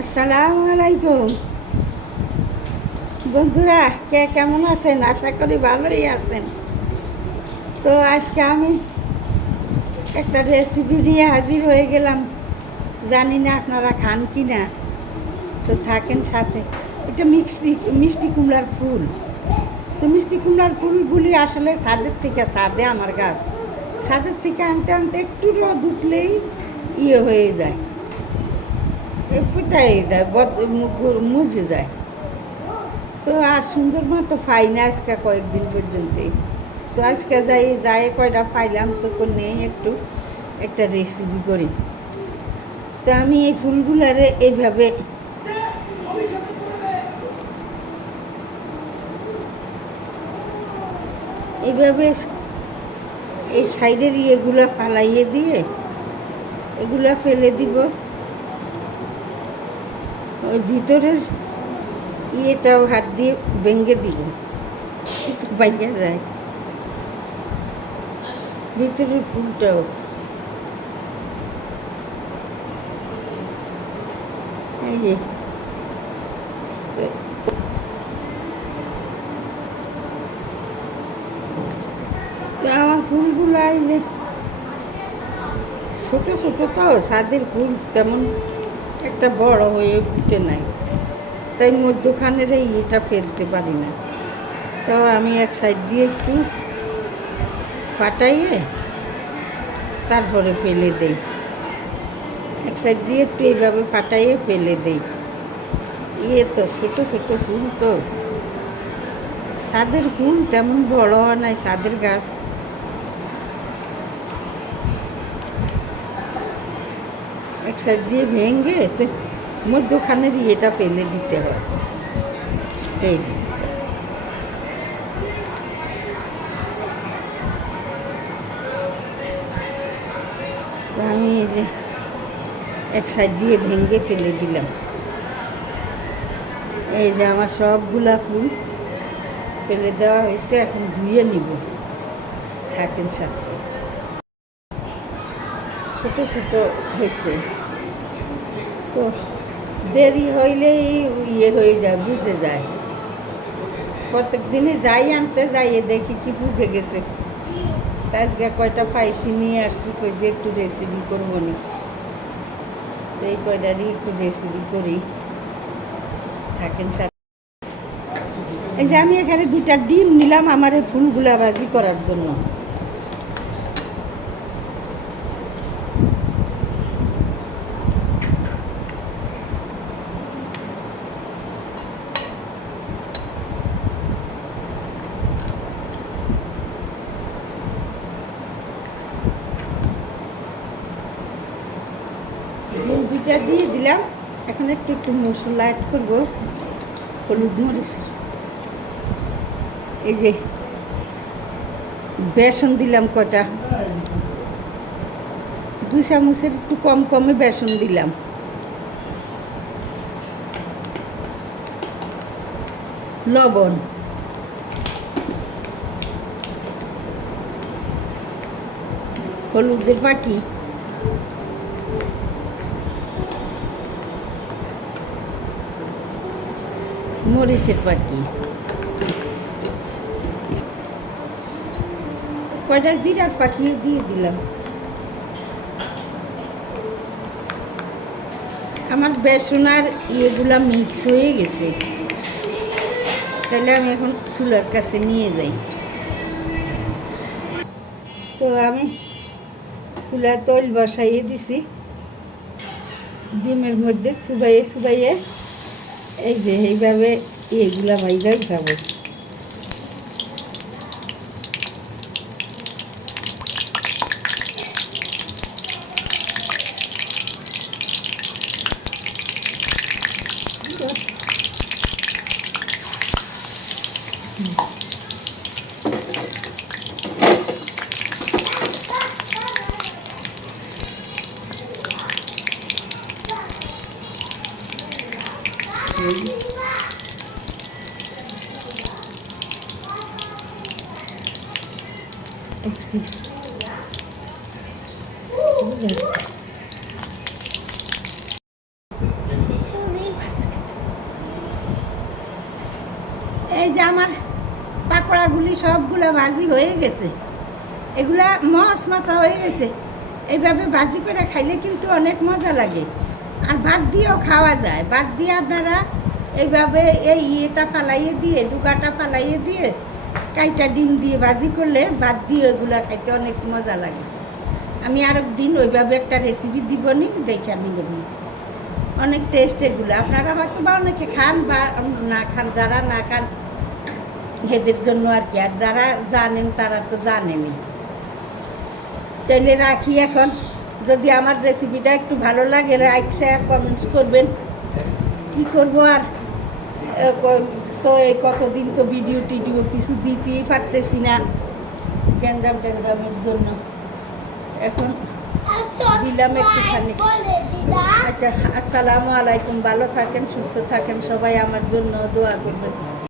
আসসালামু আলাইকুম বন্ধুরা, কে কেমন আছেন? আশা করি ভালোই আছেন। তো আজকে আমি একটা রেসিপি নিয়ে হাজির হয়ে গেলাম। জানি না আপনারা খান কি না, তো থাকেন সাথে। এটা মিষ্টি কুমড়ার ফুল। তো মিষ্টি কুমড়ার ফুলগুলি আসলে ছাদে আমার গাছ। ছাদের থেকে আনতে আনতে একটু রোদ উঠলেই হয়ে যায়, ফুটাই যায়, মুজে যায়। তো আর সুন্দর মতো পাই না আজকে কয়েকদিন পর্যন্তই। তো আজকে যাই কয়টা পাইলাম, তো নেই একটা রেসিপি করি। তো আমি এই ফুলগুলারে এইভাবে এই সাইডের ইয়েগুলো ফালাইয়ে দিয়ে এগুলা ফেলে দিব। ওই ভিতরের ইয়েটাও হাত দিয়ে ভেঙে দিব, ভেঙে যায় ভিতরের ফুলটাও। এই যে তো আমার ফুলগুলো এই যে ছোটো ছোটো, তো ছাদের ফুল তেমন একটা বড় হয়ে ফুটে নাই, তাই মধ্যখানের এটা ফেলতে পারি না। তো আমি এক সাইড দিয়ে একটু ফাটাইয়ে তারপরে ফেলে দেই। এক সাইড দিয়ে একটু এইভাবে ফাটাইয়ে ফেলে দেই। তো ছোটো ছোটো ফুল, তো ছাদের ফুল তেমন বড় হয় নাই, ছাদের গাছ। এক সাইড দিয়ে ভেঙে মধ্যখানের ইয়েটা ফেলে দিতে হয়। এই আমি এই যে এক সাইড দিয়ে ভেঙে ফেলে দিলাম। এই যে আমার সবগুলা ফুল ফেলে দেওয়া হয়েছে, এখন ধুয়ে নিব। থাকেন সাথে। ছোটো ছোটো হয়েছে, তো দেরি হইলেই হয়ে যায়, বুঝে যায়। প্রত্যেক দিনে যাই আনতে যাইয়ে দেখি কি বুঝে গেছে। আজকে কয়টা পাইছি নিয়ে আসছি, কই যে একটু রেসিপি করবো নি। তো এই কয়টারই একটু রেসিপি করি, থাকেন সাথে। এই যে আমি এখানে 2টা ডিম নিলাম আমার এই ফুলগুলা ভাজি করার জন্য। ডিম 2টা দিয়ে দিলাম। এখন একটু মশলা অ্যাড করবো, হলুদ মরিচ। এই যে বেসন দিলাম কটা, 2 চামচের একটু কম কমে বেসন দিলাম। লবণ, হলুদের পাকি, মরিচের পাকি, কয়টা জিরার পাখি দিয়ে দিলাম। আমার বেসন আর ইয়েগুলা মিক্স হয়ে গেছে, তাহলে আমি এখন চুলার কাছে নিয়ে যাই। তো আমি চুলায় তৈল বসাইয়ে দিছি, ডিমের মধ্যে চুবাইয়ে এই যে এইভাবে এগুলা ভাইজাই খাবো। এই যে আমার পাকোড়াগুলি সবগুলো ভাজি হয়ে গেছে, এগুলা মচমচা হয়ে গেছে। এইভাবে ভাজি করে খাইলে কিন্তু অনেক মজা লাগে, আর ভাত দিয়েও খাওয়া যায়। ভাত দিয়ে আপনারা এইভাবে এই ইয়েটা ফালাইয়ে দিয়ে, ডুগাটা ফালাইয়ে দিয়ে, কাইটা ডিম দিয়ে ভাজি করলে ভাত দিয়ে ওইগুলা খাইতে অনেক মজা লাগে। আমি আর একদিন ওইভাবে একটা রেসিপি দিবনি, দেখে নিবেন। অনেক টেস্ট এগুলো। আপনারা হয়তো বা অনেকে খান বা না খান, যারা না খান এদের জন্য আর কি, আর যারা জানেন তারা তো জানেনই। তাইলে রাখি এখন। যদি আমার রেসিপিটা একটু ভালো লাগে লাইক শেয়ার কমেন্টস করবেন। কি করবো আর, তো এই কতদিন তো ভিডিও টিডিও কিছু দিতেই পারতেছি না গ্যাঞ্জাম ট্যাঞ্জামের জন্য। এখন দিলাম একটুখানি। আচ্ছা, আসসালামু আলাইকুম। ভালো থাকেন, সুস্থ থাকেন সবাই, আমার জন্য দোয়া করবেন।